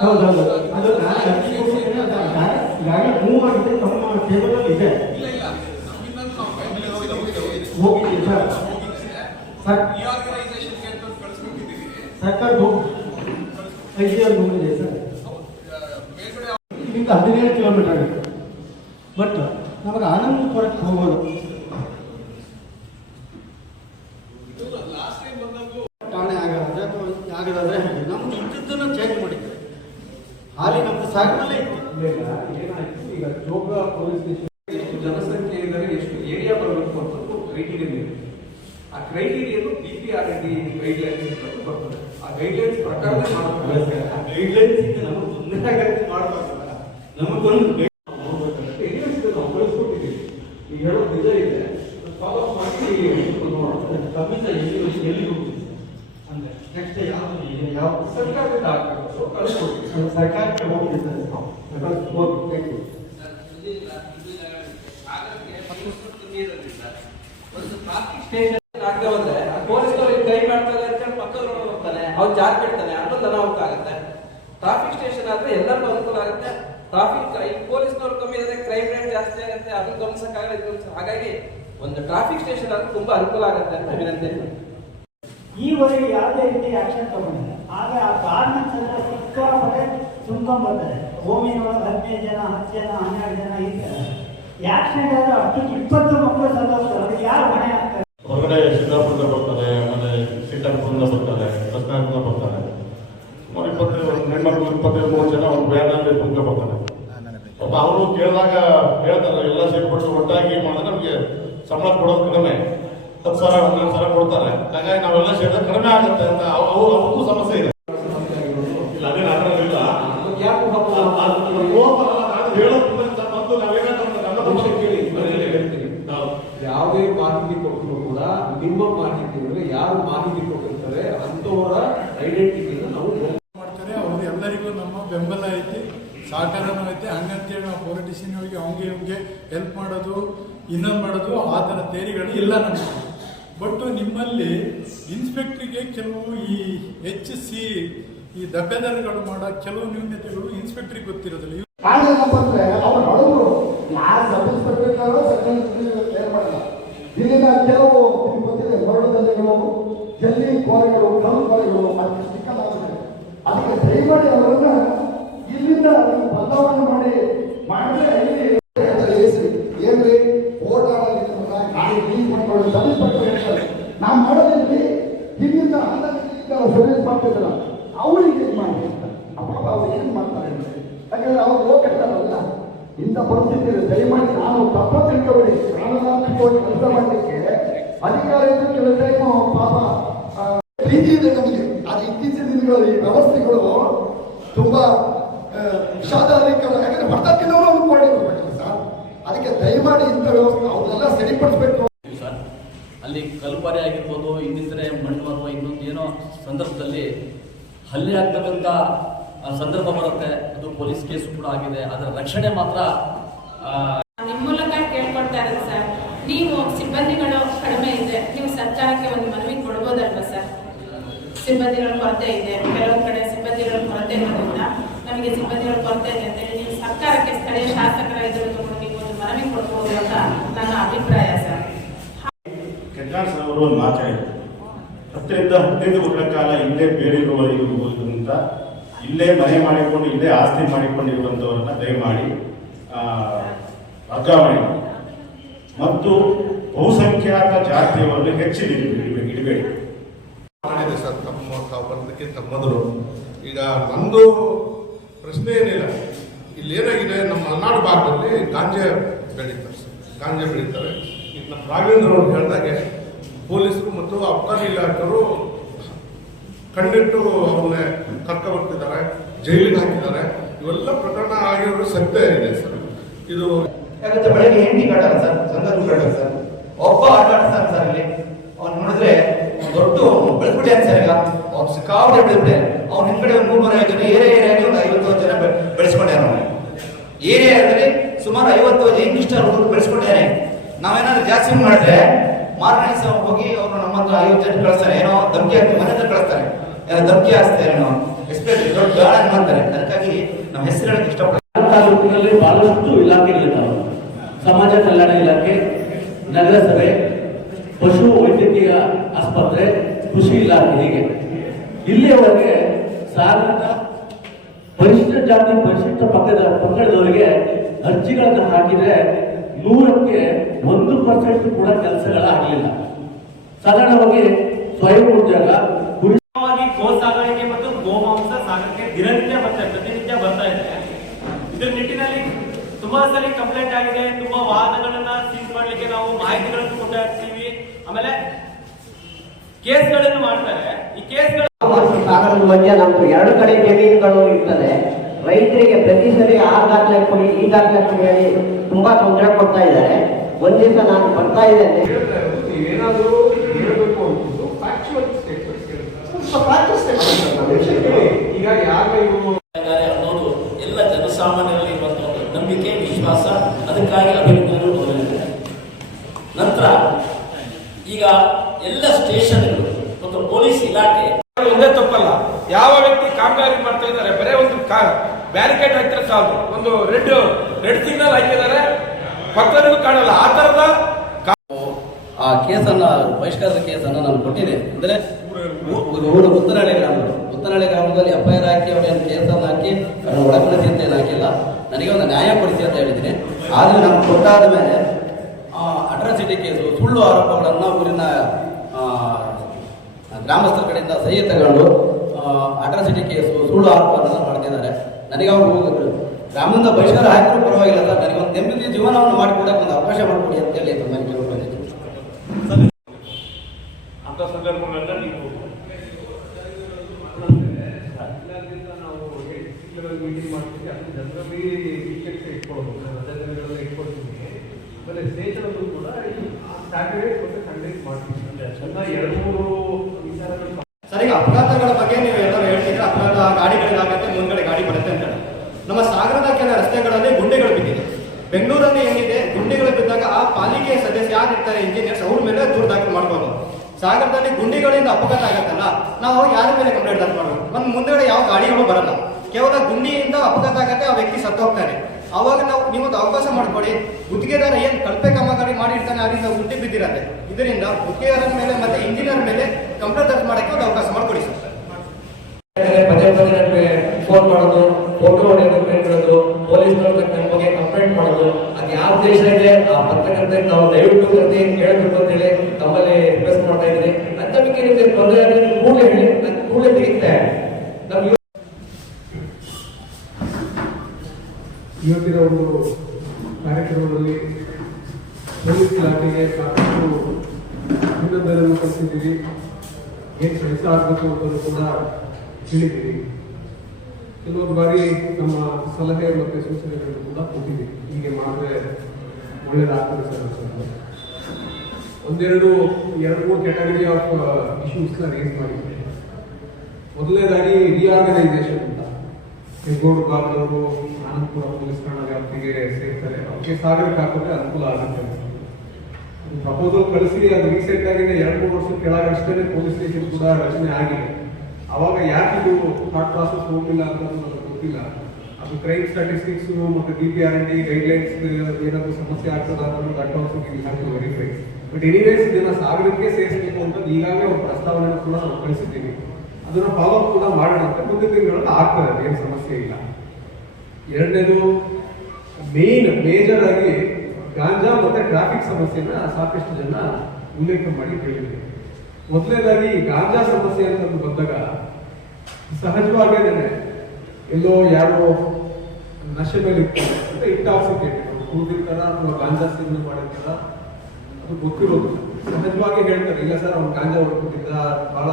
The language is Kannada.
ಹೌದೌದು, ಅದು ಗಾಡಿ ಮೂವ್ ಆಗಿದೆ, ನಮ್ಮ ಟೇಬಲ್ ಅಲ್ಲಿ ಇದೆ. ಹೋಗಿದ್ದೀವಿ ಸರ್, ಸರ್ಕಾರ ಐಡಿಯಲ್ಲಿ ಹೋಗಿದೆ ಸರ್. ಇಲ್ಲಿಂದ 17 ಕಿಲೋಮೀಟರ್ ಆಗುತ್ತೆ. ಬಟ್ ನಮಗೆ ಆನಂದಪುರಕ್ಕೆ ಹೋಗೋದು ಠಾಣೆ ಆಗದಾದ್ರೆ ಅಥವಾ ಆಗದಾದ್ರೆ ನಮ್ಗೆ ಇದ್ದದ್ದನ್ನು ಚೇಂಜ್ ಮಾಡಿದ್ದೆ. ಹಾಲಿ ನಮ್ದು ಸಾಗರಲ್ಲೇ ಇತ್ತು. ಏನಾಯ್ತು ಈಗ ಜೋಗ ಪೊಲೀಸ್ ಸ್ಟೇಷನ್ ಎಷ್ಟು ಜನಸಂಖ್ಯೆ ಇದ್ದರೆ ಎಷ್ಟು ಏರಿಯಾ ಬರಬೇಕು ಅಂತ ಕ್ರೈಟೀರಿಯನ್ ಇದೆ. ಆ ಕ್ರೈಟೀರಿಯನ್ನು DPRD ಗೈಡ್ಲೈನ್ಸ್ ಬರ್ತದೆ. ಆ ಗೈಡ್ಲೈನ್ಸ್ ಪ್ರಕಾರ ಗೈಡ್ಲೈನ್ಸ್ ಇದೆ, ನಮಗೆ ತೊಂದರೆ ಮಾಡಬಾರ್ದಲ್ಲ. ನಮಗೊಂದು ಈಗ ಹೇಳೋ ನಿಜ ಇದೆ, ಫಾಲೋ ಮಾಡಿ ಕಮ್ಮಿಂದ ಎಲ್ಲಿ ಹೋಗ್ತೀವಿ ಅಂದರೆ ನೆಕ್ಸ್ಟ್ ಯಾವ ಸರ್ಕಾರದ ಡಾಕ್ಟರ್ಗಳು ಕಳಿಸ್ಕೊಡ್ತೀವಿ. ಸರ್ಕಾರಕ್ಕೆ ಹೋಗ್ತಿದ್ದಾರೆ. ಪೊಲೀಸ್ನವ್ರಿಗೆ ಕೈ ಮಾಡ್ತಾರೆ ಅಂತ ಪಕ್ಕದವ್ರು ಹೋಗ್ತಾನೆ, ಅವ್ನು ಜಾಗ ಬಿಡ್ತಾನೆ, ಅನ್ನೊಂದು ಅನಾಹುತ ಆಗುತ್ತೆ. ಟ್ರಾಫಿಕ್ ಸ್ಟೇಷನ್ ಆದ್ರೆ ಎಲ್ಲರಿಗೂ ಅನುಕೂಲ ಆಗುತ್ತೆ. ಟ್ರಾಫಿಕ್ ಈ ಪೊಲೀಸ್ನವ್ರು ಕಮ್ಮಿ ಇದ್ರೆ ಕ್ರೈಮ್ ರೇಟ್ ಜಾಸ್ತಿ ಆಗುತ್ತೆ, ಅದನ್ನ ಗಮನಿಸಕ್ಕಾಗಲ್ಲ. ಹಾಗಾಗಿ ಒಂದು ಟ್ರಾಫಿಕ್ ಸ್ಟೇಷನ್ ಆದ್ರೆ ತುಂಬಾ ಅನುಕೂಲ ಆಗುತ್ತೆ ಅಂತ ವಿನಂತಿ. ಈವರೆಗೆ ಯಾವುದೇ ರೀತಿ ಆಕ್ಷನ್ ತಗೊಂಡಿಲ್ಲ. ಆಗ ಆ ಗಾರ್ಮೆಂಟ್ಸ್ ಎಲ್ಲ ಸಿಕ್ಕಾಪಟ್ಟೆ ತುಂಬ್ಕೊಂಡ್ಬರ್ತಾರೆ. ಭೂಮಿಯೊಳಗೆ 15 ಜನ, 10 ಜನ, 12 ಜನ ಇರ್ತಾರೆ. ಆಕ್ಸಿಡೆಂಟ್ ಆದ್ರೆ ಅಷ್ಟು 20 ಮಕ್ಕಳು ಸತ್ತೋಗ್ತಾರೆ. ಅದಕ್ಕೆ ಯಾರು ಹೊಣೆ ಆಗ್ತಾರೆ? ಹೊರಗಡೆ ಸಿದ್ದಾಪುರದಿಂದ ಬರ್ತಾರೆ, ಆಮೇಲೆ ಸಿದ್ದಾಪುರದಿಂದ ಬರ್ತಾರೆ, ರತ್ನಾಪುರದಿಂದ ಬರ್ತಾರೆ. ಸುಮಾರು 25-30 ಜನ ಒಂದು ವ್ಯಾನಲ್ಲಿ ತುಂಬ್ಕೊಂಡು ಬರ್ತಾರೆ. ಪಾಪ ಅವರು ಕೇಳಿದಾಗ ಹೇಳ್ತಾರೆ, ಎಲ್ಲ ಸೇರ್ಬಿಟ್ಟು ಒಟ್ಟಾಗಿ ಮಾಡಿದ್ರೆ ನಮಗೆ ಸಂಬಳ ಕೊಡೋದು ಕಡಿಮೆ, 10,000 11,000 ಕೊಡ್ತಾರೆ. ಹಾಗಾಗಿ ನಾವೆಲ್ಲ ಸೇರಿದ್ರೆ ಕಡಿಮೆ ಆಗುತ್ತೆ ಅಂತ ಅವ್ರಿಗೂ ಸಮಸ್ಯೆ ಇದೆ. ಇಲ್ಲ ಅದೇನು ಅದರಲ್ಲಿಲ್ಲ, ಯಾವುದೇ ಮಾಹಿತಿ ಕೊಟ್ಟರು ಕೂಡ ನಿಮ್ಮ ಮಾಹಿತಿ ಅಂದ್ರೆ ಯಾರು ಮಾಹಿತಿ ಕೊಟ್ಟಿರ್ತಾರೆ ಅಂತವರ ಐಡೆಂಟಿಟಿನ ನಾವು ಮಾಡ್ತಾರೆ. ಅವ್ರು ಎಲ್ಲರಿಗೂ ನಮ್ಮ ಬೆಂಬಲ ಐತಿ, ಸಹಕಾರನೂ ಐತಿ. ಹಂಗಂತೇಳಿ ನಾವು ಪೊಲಿಟಿಷಿಯನ್ ಹೋಗಿ ಅವ್ಗೆ ಹೆಲ್ಪ್ ಮಾಡೋದು, ಇನ್ನೊಂದು ಮಾಡೋದು, ಆ ಥರ ತೇರಿಗಳು ಇಲ್ಲ ನಮಗೆ. ಬಟ್ ನಿಮ್ಮಲ್ಲಿ ಇನ್ಸ್ಪೆಕ್ಟ್ರಿಗೆ ಕೆಲವು ಈ HC ಈ ದಬ್ಬೆದಾರಗಳು ಮಾಡೋ ಕೆಲವು ನ್ಯೂನ್ಯತೆಗಳು ಇನ್ಸ್ಪೆಕ್ಟ್ರಿಗೆ ಗೊತ್ತಿರೋದಿಲ್ಲ. ಬಂದ್ರೆ ಅವ್ರು ಹಳವರು ಯಾರು ಸಬ್ ಇನ್ಸ್ಪೆಕ್ಟರ್ ಸೆಕ್ಷನ್ ಕ್ಲಿಯರ್ ಮಾಡಲ್ಲ. ಇಲ್ಲಿನ ಕೆಲವು ಗೊತ್ತಿದೆ, ಮರಳು ದಂಧೆಗಳು, ಜಲ್ಲಿ ಕೋರೆಗಳು, ಕಲ್ಲು ಕೋರೆಗಳು ಅದಕ್ಕೆ ಸಿಕ್ಕಲಾಗಿದೆ. ಅದಕ್ಕೆ ದಯಮಾಡಿ ಅವರನ್ನ ಇಲ್ಲಿಂದ ಬದಲಾವಣೆ ಮಾಡಿದ್ರೆ ಏನ್ರಿ ಓಡಾಡಲಿ ಸಬ್ ಇನ್ಸ್ಪೆಕ್ಟರ್ ಹೇಳ್ತಾರೆ, ನಾವು ಮಾಡೋದಿಲ್ರಿ ಇಲ್ಲಿಂದ ಸರ್ವಿಸ್ ಮಾಡ್ತಿದ್ರ ಅವ್ರಿಗೆ ಇದು ಮಾಡಿ ಅಪ್ಪ ಅವ್ರು ಏನು ಮಾಡ್ತಾರೆ ಯಾಕಂದ್ರೆ ಅವ್ರು ಹೋಗ್ತಾರಲ್ಲ. ಇಂಥ ಪರಿಸ್ಥಿತಿ ಇದೆ. ದಯಮಾಡಿ ನಾನು ತಪ್ಪ ತಿಳ್ಕೊಬೇಡಿ. ಪ್ರಾಣನಾತ್ಮಕವಾಗಿ ಕೆಲಸ ಮಾಡಲಿಕ್ಕೆ ಅಧಿಕಾರ ಇದ್ದು ಕೆಲವು ಟೈಮು ಪಾಪ ಪ್ರೀತಿ ಇದೆ ನಮಗೆ. ಅದು ಇತ್ತೀಚಿನ ದಿನಗಳಲ್ಲಿ ಈ ವ್ಯವಸ್ಥೆಗಳು ತುಂಬಾ ವಿಷಾದಾಧಿಕಾರ. ಯಾಕಂದ್ರೆ ಬರ್ತಾ ತಿನ್ನೋರು ಅವ್ರು ಮಾಡಿರ್ಬೇಕಲ್ಲ ಸರ್. ಅದಕ್ಕೆ ದಯಮಾಡಿ ಇಂಥ ವ್ಯವಸ್ಥೆ ಅವನ್ನೆಲ್ಲ ಸರಿಪಡಿಸ್ಬೇಕು ಸರ್. ಅಲ್ಲಿ ಕಲ್ಪಾರಿ ಆಗಿರ್ಬೋದು, ಇನ್ನಿತರೆ ಮಣ್ಣು ಅಥವಾ ಇನ್ನೊಂದು ಏನೋ ಸಂದರ್ಭದಲ್ಲಿ ಹಲ್ಲೆ ಆಗ್ತಕ್ಕಂಥ ಸಂದರ್ಭ ಬರುತ್ತೆ. ಅದು ಪೊಲೀಸ್ ಕೇಸು ಕೂಡ ಆಗಿದೆ. ಅದರ ರಕ್ಷಣೆ ಮಾತ್ರ ನಿಮ್ಮ ಮೂಲಕ ಕೇಳ್ಕೊಡ್ತಾ ಇರೋದು ಸರ್. ನೀವು ಸಿಬ್ಬಂದಿಗಳು ಕಡಿಮೆ ಇದೆ, ನೀವು ಸರ್ಕಾರಕ್ಕೆ ಒಂದು ಮನವಿ ಕೊಡ್ಬೋದಲ್ವಾ ಸರ್? ಸಿಬ್ಬಂದಿಗಳ ಕೊರತೆ ಇದೆ, ಕೆಲವೊಂದು ಕಡೆ ಸಿಬ್ಬಂದಿಗಳ ಕೊರತೆ ಇರೋದ್ರಿಂದ ನಮಗೆ ಸಿಬ್ಬಂದಿಗಳ ಕೊರತೆ ಇದೆ ಅಂತೇಳಿ ನೀವು ಸರ್ಕಾರಕ್ಕೆ ಸ್ಥಳೀಯ ಶಾಸಕರ ಎದುರು ತಗೊಂಡು ನೀವು ಒಂದು ಮನವಿ ಕೊಡ್ಬೋದು ಅಂತ ನನ್ನ ಅಭಿಪ್ರಾಯ ಸರ್. ಕೆಂಗಾರ್ ಸರ್ ಅವರು ಒಂದು ಮಾತಾಡಿದ್ರು, 10-15 ವರ್ಷಗಳ ಕಾಲ ಇಲ್ಲೇ ಬೇರೆಯಿರುವುದರಿಂದ ಇಲ್ಲೇ ಮನೆ ಮಾಡಿಕೊಂಡು ಇಲ್ಲೇ ಆಸ್ತಿ ಮಾಡಿಕೊಂಡಿರುವಂಥವರನ್ನ ದಯಮಾಡಿ ವರ್ಗಾವಣೆ ಮಾಡಿ ಮತ್ತು ಬಹುಸಂಖ್ಯಾತ ಜಾತಿಯವರನ್ನು ಇಡಬೇಡಿ. ಮಾತಾಡಿದೆ ಸರ್ ತಾವು ಬರೋದಕ್ಕಿಂತ ಮೊದಲು. ಈಗ ನಂದು ಪ್ರಶ್ನೆ ಏನಿಲ್ಲ, ಇಲ್ಲಿ ಏನಾಗಿದೆ, ನಮ್ಮ ಮಲೆನಾಡು ಭಾಗದಲ್ಲಿ ಗಾಂಜಾ ಬೆಳೀತಾರೆ ಸರ್, ಗಾಂಜಾ ಬೆಳೀತಾರೆ. ಈಗ ನಮ್ಮ ರಾಘವೇಂದ್ರ ಅವರು ಹೇಳಿದಾಗೆ ಪೊಲೀಸರು ಮತ್ತು ಅಬಕಾರಿ ಇಲಾಖೆಯವರು ಕಂಡಿಟ್ಟು ಅವ್ರನ್ನೇ ಕರ್ಕೊಬರ್ತಿದ್ದಾರೆ, ಜೈಲಿಗೆ ಹಾಕಿದ್ದಾರೆ. ಇವೆಲ್ಲ ಪ್ರಕರಣ ಆಗಿರೋ ಸತ್ಯ ಇದೆ ಸರ್. ಇದು ಯಾಕಂದ್ರೆ ಬೆಳಗ್ಗೆ 8 ಗಂಟೆ ಸರ್, ಸಂದರ್ಭ ಗಂಟೆ ಸರ್, ಒಬ್ಬ ಆಟ ಆಡ್ತಾನೆ ಸರ್. ಅಲ್ಲಿ ಅವ್ನು ನೋಡಿದ್ರೆ ದೊಡ್ಡ ಬೆಳೆದ್ಬಿಟ್ಟೆ ಸರ್. ಈಗ ಅವ್ನು ಸಿಕ್ಕಾಪಟ್ಟೆ ಬೆಳೆದ್ಬಿಟ್ಟೆ. ಅವ್ನ ಹಿಂದ್ಗಡೆ ಒಂದು 350 ಜನ, ಏರಿಯಾಗಿ ಒಂದು 50 ಜನ ಬೆಳೆಸ್ಕೊಂಡ್ಯಾರ. ಏರಿಯಾದಲ್ಲಿ ಸುಮಾರು 50 ಇಂಗ್ಲಿಷ್ ಹುಡುಗರು ಬೆಳೆಸ್ಕೊಂಡ್ಯಾರೆ. ನಾವೇನಾದ್ರು ಜಾಸ್ತಿ ಮಾಡಿದ್ರೆ ಮಾರನೇ ದಿವಸ ಹೋಗಿ ಅವರು ನಮ್ಮ ಹತ್ರ 50 ಜನ ಕಳಿಸ್ತಾರೆ. ಏನೋ ಧಮಕಿ ಹಾಕಿ ಮನೆ ಹತ್ರ ಕಳಿಸ್ತಾರೆ, ಏನೋ ಧಮಕಿ ಹಾಕ್ತಾರೆ ಏನೋ. ಎಸ್ಪೆಷಲಿ ದೊಡ್ಡ ಗಾರ್ಡನ್ ಮಾಡ್ತಾರೆ. ಅದಕ್ಕಾಗಿ ನಾವು ಹೆಸರು ಹೇಳಕ್ಕೆ ಇಷ್ಟಪಡ್ತೀವಿ. ತಾಲೂಕಿನಲ್ಲಿ ಬಹಳಷ್ಟು ಇಲಾಖೆಗಳಿದ್ದಾವೆ. ಸಮಾಜ ಕಲ್ಯಾಣ ಇಲಾಖೆ, ನಗರಸಭೆ, ಪಶು ವೈದ್ಯಕೀಯ ಆಸ್ಪತ್ರೆ, ಕೃಷಿ ಇಲಾಖೆ, ಹೀಗೆ ಇಲ್ಲಿಯವರೆಗೆ ಸಾರ್ವಜನಿಕ ಪರಿಶಿಷ್ಟ ಜಾತಿ ಪರಿಶಿಷ್ಟ ಪಂಗಡದವರಿಗೆ ಅರ್ಜಿಗಳನ್ನು ಹಾಕಿದ್ರೆ 100ಕ್ಕೆ 1% ಕೂಡ ಕೆಲಸಗಳಾಗಲಿಲ್ಲ. ಸಾಧಾರಣವಾಗಿ ಸ್ವಯಂ ಉದ್ಯೋಗ ಗೋ ಸಾಗಾಣಿಕೆ ಮತ್ತು ಗೋಮಾಂಸ ಸಾಗಾಣಿಕೆ ದಿನನಿತ್ಯ ಪ್ರತಿನಿತ್ಯ ಬರ್ತಾ ಇದೆ. ಇದರ ನಿಟ್ಟಿನಲ್ಲಿ ತುಂಬಾ ಸರಿ ಕಂಪ್ಲೇಂಟ್ ಆಗಿದೆ. ತುಂಬಾ ವಾಹನಗಳನ್ನ ಸೀಸ್ ಮಾಡ್ಲಿಕ್ಕೆ ನಾವು ಮಾಹಿತಿಗಳನ್ನು ಕೊಡ್ತಾ ಇರ್ತೀವಿ. ಆಮೇಲೆ ಕೇಸ್ಗಳನ್ನು ಮಾಡ್ತಾರೆ. ಈ ಕೇಸ್ಗಳು ಸಾಗರದ ಮಧ್ಯ ನಮ್ದು 2 ಕಡೆ ಜಮೀನುಗಳು ಇರ್ತದೆ. ರೈತರಿಗೆ ಪ್ರತಿ ಸರಿ ಆ ದಾಖಲೆ ಕೊಡಿ ಈ ದಾಖಲೆ ಕೊಡಿ ಹೇಳಿ ತುಂಬಾ ತೊಂದರೆ ಕೊಡ್ತಾ ಇದ್ದಾರೆ. ಒಂದ್ ದಿವಸ ನಾನು ಬರ್ತಾ ಇದ್ದೇನೆ. ನೀವೇನಾದರೂ ಹೇಳಬೇಕು ಅಂತ ಫ್ಯಾಕ್ಚುಯಲ್ ಸ್ಟೇಟ್ಮೆಂಟ್ಸ್ ಈಗ ಯಾರು ಅನ್ನೋದು ಎಲ್ಲ ಜನಸಾಮಾನ್ಯರಲ್ಲಿ ಇರುವಂತಹ ಒಂದು ನಂಬಿಕೆ, ವಿಶ್ವಾಸ. ಅದಕ್ಕಾಗಿ ಅಭಿನಂದನೆಗಳು ಮೊದಲಿದೆ. ನಂತರ ಈಗ ಎಲ್ಲ ಸ್ಟೇಷನ್ಗಳು ಮತ್ತು ಪೊಲೀಸ್ ಇಲಾಖೆ ಒಂದೇ ತಪ್ಪಲ್ಲ. ಯಾವ ವ್ಯಕ್ತಿ ಕಾಮಗಾರಿ ಮಾಡ್ತಾ ಇದ್ದಾರೆ, ಬರೇ ಒಂದು ಬ್ಯಾರಿಕೇಡ್ ಹಾಕಿದ್ರೆ ಸಾಕು, ಒಂದು ರೆಡ್ ಸಿಗ್ನಲ್ ಹಾಕಿದ್ದಾರೆ, ಪಕ್ಕದವರೆಗೂ ಕಾಣಲ್ಲ. ಆ ತರದ ಆ ಕೇಸನ್ನ, ಬಹಿಷ್ಕಾರದ ಕೇಸನ್ನು ನಾನು ಕೊಟ್ಟಿದ್ದೆ. ಅಂದರೆ ಊರು ಉತ್ತನಹಳ್ಳಿ ಗ್ರಾಮದಲ್ಲಿ FIR ಹಾಕಿ ಅವರೇನು ಕೇಸನ್ನು ಹಾಕಿ ಅದನ್ನು ಒಳಪಡಿಸಿ ಅಂತ ಏನು ಹಾಕಿಲ್ಲ. ನನಗೆ ಒಂದು ನ್ಯಾಯ ಕೊಡಿಸಿ ಅಂತ ಹೇಳಿದ್ದೀನಿ. ಆದರೆ ನಾನು ಕೊಟ್ಟಾದ ಮೇಲೆ ಅಟ್ರಾಸಿಟಿ ಕೇಸು, ಸುಳ್ಳು ಆರೋಪಗಳನ್ನು ಊರಿನ ಗ್ರಾಮಸ್ಥರ ಕಡೆಯಿಂದ ಸಹಿ ತಗೊಂಡು ಅಟ್ರಾಸಿಟಿ ಕೇಸು, ಸುಳ್ಳು ಆರೋಪಗಳನ್ನು ಮಾಡ್ತಿದ್ದಾರೆ. ನನಗೆ ಅವರು ಗ್ರಾಮದಿಂದ ಬಹಿಷ್ಕಾರ ಹಾಕಿದ್ರು ಪರವಾಗಿಲ್ಲ ಸರ್, ನನಗೆ ಒಂದು ನೆಮ್ಮದಿ ಜೀವನವನ್ನು ಮಾಡಿಕೊಡಕ್ಕೆ ಒಂದು ಅವಕಾಶ ಮಾಡಿಕೊಡಿ ಅಂತೇಳಿ ನಾನು ಕೇಳ್ಕೊಂಡಿದ್ದೀನಿ. ಅಂತ ಸಂದರ್ಭಗಳನ್ನ ನೀವು ನಾವು ಮೀಟಿಂಗ್ ಮಾಡ್ತೀವಿ. ಅದು ಜನರಲ್ಲಿ ವೀಕೆಂಡ್ಸ್ ಇಟ್ಕೊಳ್ಬೋದು, ರಜೆಗಳನ್ನ ಇಟ್ಕೊಳ್ತೀವಿ. ಆಮೇಲೆ ಸ್ಟೇಷನಲ್ಲೂ ಕೂಡ ಸ್ಯಾಟರ್ಡೇ ಮತ್ತು ಸಂಡೇ ಮಾಡ್ತೀವಿ. ಅದನ್ನ 2-3 ವಿಚಾರಗಳು. ಸರ್, ಈಗ ಅಪಘಾತಗಳ ಬಗ್ಗೆ ನೀವು ಎಲ್ಲರೂ ಹೇಳ್ತಿದ್ರೆ ಅಪಘಾತ ಗಾಡಿಗಳಿಗಾಗತ್ತೆ, ಮುಂದ್ಗಡೆ ಗಾಡಿ ಬರುತ್ತೆ ಅಂತ. ನಮ್ಮ ಸಾಗರದ ಕೆಲ ರಸ್ತೆಗಳಲ್ಲಿ ಗುಂಡಿಗಳು ಬಿದ್ದಿದೆ. ಬೆಂಗಳೂರಲ್ಲಿ ಏನಿದೆ, ಗುಂಡಿಗಳು ಬಿದ್ದಾಗ ಆ ಪಾಲಿಕೆಯ ಸದಸ್ಯ ಯಾರಿರ್ತಾರೆ, ಇಂಜಿನಿಯರ್ಸ್, ಅವ್ರ ಮೇಲೆ ದೂರು ದಾಖಲು ಮಾಡ್ಬೋದು. ಸಾಗರದಲ್ಲಿ ಗುಂಡಿಗಳಿಂದ ಅಪಘಾತ ಆಗತ್ತಲ್ಲ, ನಾವು ಯಾರ ಮೇಲೆ ಕಂಪ್ಲೇಂಟ್ ದಾಖಲು ಮಾಡಬೇಕು? ಒಂದು ಮುಂದೆಗಡೆ ಯಾವ ಗಾಡಿಗಳು ಬರಲ್ಲ, ಕೇವಲ ಗುಂಡಿಯಿಂದ ಅಪಘಾತ ಆಗತ್ತೆ, ಆ ವ್ಯಕ್ತಿ ಸತ್ತು ಹೋಗ್ತಾನೆ. ಅವಾಗ ನೀವು ಒಂದು ಅವಕಾಶ ಮಾಡಿಕೊಡಿ. ಗುತ್ತಿಗೆದಾರ ಏನು ಕಳಪೆ ಕಾಮಗಾರಿ ಮಾಡಿರ್ತಾನೆ, ಅದರಿಂದ ಗುಂಡಿ ಬಿದ್ದಿರತ್ತೆ. ಇದರಿಂದ ಗುತ್ತಿಗೆದಾರರ ಮೇಲೆ ಮತ್ತೆ ಇಂಜಿನಿಯರ್ ಮೇಲೆ ಕಂಪ್ಲೇಂಟ್ ದಾಖಲು ಮಾಡೋಕ್ಕೆ ಒಂದು ಅವಕಾಶ ಮಾಡಿಕೊಡಿ ಸರ್. ಪದೇ ಪದೇ ಫೋನ್ ಮಾಡೋದು, ಫೋಟೋ ಹೊಡೆಯೋದು, ಪ್ರಿಂಟ್ ಮಾಡೋದು, ಪೊಲೀಸ್ನವ್ರ ಬಗ್ಗೆ ಕಂಪ್ಲೇಂಟ್ ಮಾಡೋದು, ಅದು ಯಾವ ದೇಶ ಇದೆ ಆ ಪತ್ರಕರ್ತೆ ನಾವು ದಯವಿಟ್ಟು ಕರೆದಿ ಕೇಳಬೇಕು ಅಂತ ಹೇಳಿ ತಮ್ಮಲ್ಲಿ ರಿಕ್ವೆಸ್ಟ್ ಮಾಡ್ತಾ ಇದ್ದೀನಿ. ಅಂತಕ್ಕೆ ನಿಮಗೆ ತೊಂದರೆ ಕೂಡಲೇ ಹೇಳಿ, ನಾನು ಕೂಡಲೇ ತೆಗಿತೆ. ನಮ್ಗೆ ಇವತ್ತಿನ ಒಂದು ಕಾರ್ಯಕ್ರಮದಲ್ಲಿ ಪೊಲೀಸ್ ಇಲಾಖೆಗೆ ಸಾಕಷ್ಟು ಅಭಿನಂದನೆಯನ್ನು ಕಳಿಸಿದ್ದೀವಿ. ಏನು ಕೆಲಸ ಆಗಬೇಕು ಅಂತಲೂ ಕೂಡ ಹೇಳಿದ್ದೀವಿ. ಕೆಲವೊಂದು ಬಾರಿ ನಮ್ಮ ಸಲಹೆ ಮತ್ತು ಸೂಚನೆಗಳನ್ನು ಕೂಡ ಕೊಟ್ಟಿದ್ದೀವಿ. ಹೀಗೆ ಮಾಡಿದ್ರೆ ಒಳ್ಳೆಯದಾಗ್ತದೆ ಸರ್. 2-3 ಕ್ಯಾಟಗರಿ ಆಫ್ ಇಶ್ಯೂಸ್ನ ರೇಸ್ ಮಾಡಿದ್ದೀವಿ. ಮೊದಲನೇದಾಗಿ ರಿಆರ್ಗನೈಸೇಷನ್ ಅಂತ. ಹೆಗ್ಗೋಡು ಭಾಗದವರು ಆನಂದಪುರ ಪೊಲೀಸ್ ಠಾಣಾ ವ್ಯಾಪ್ತಿಗೆ ಸೇರ್ತಾರೆ. ಅವರಿಗೆ ಸಾಗರಕ್ಕೆ ಹಾಕಿದ್ರೆ ಅನುಕೂಲ ಆಗುತ್ತೆ. ಪ್ರಪೋಸಲ್ ಕಳಿಸಿ ಅದು ರೀಸೆಂಟ್ ಆಗಿ 2-3 ವರ್ಷದ ಕೆಳಗಷ್ಟೇ ಪೊಲೀಸ್ ಸ್ಟೇಷನ್ ಕೂಡ ರಚನೆ ಆಗಿದೆ. ಅವಾಗ ಯಾಕೆ ಇದು ಥಾಟ್ ಪ್ರಾಸೆಸ್ ಹೋಗಲಿಲ್ಲ ಅಂತ ನನಗೆ ಗೊತ್ತಿಲ್ಲ. ಅದು ಕ್ರೈಮ್ ಸ್ಟಾಟಿಸ್ಟಿಕ್ಸ್ ಮತ್ತು DPRND ಗೈಡ್ಲೈನ್ಸ್ ಏನಾದರೂ ಸಮಸ್ಯೆ ಆಗ್ತದ ಅನ್ನೋದು that also we have to verify. But anyways ಇದನ್ನ ಸಾಗರಕ್ಕೆ ಸೇರಿಸಬೇಕು ಅಂತ ಈಗಾಗಲೇ ಒಂದು ಪ್ರಸ್ತಾವನೆ ಕೂಡ ನಾವು ಕಳಿಸಿದ್ದೀವಿ. ಅದನ್ನ ಫಾಲೋ ಅಪ್ ಕೂಡ ಮಾಡೋಣ ಅಂತ ಮುಂದಿನ ದಿನಗಳಲ್ಲಿ ಆಗ್ತದೆ, ಏನು ಸಮಸ್ಯೆ ಇಲ್ಲ. ಎರಡನೇದು ಮೇಜರ್ ಆಗಿ ಗಾಂಜಾ ಮತ್ತೆ ಟ್ರಾಫಿಕ್ ಸಮಸ್ಯೆನ ಸಾಕಷ್ಟು ಜನ ಉಲ್ಲೇಖ ಮಾಡಿ ಕೇಳಿದ್ದೀವಿ. ಮೊದಲನೇದಾಗಿ ಗಾಂಜಾ ಸಮಸ್ಯೆ ಅಂತ ಬಂದಾಗ ಸಹಜವಾಗೇನೆ ಎಲ್ಲೋ ಯಾರೋ ನಶೆ ಮೇಲೆ ಇಂಟಾಕ್ಸಿಕೇಟೆಡ್ ಕೂದಿರ್ತಾರ ಅಥವಾ ಗಾಂಜಾ ಸೇವನೆ ಮಾಡಿರ್ತಾರ, ಅದು ಗೊತ್ತಿರೋದು. ಸಹಜವಾಗಿ ಹೇಳ್ತಾರೆ, ಇಲ್ಲ ಸರ್ ಅವ್ನು ಗಾಂಜಾ ಹೊಡ್ಕೊಟ್ಟಿದ್ದ ಬಹಳ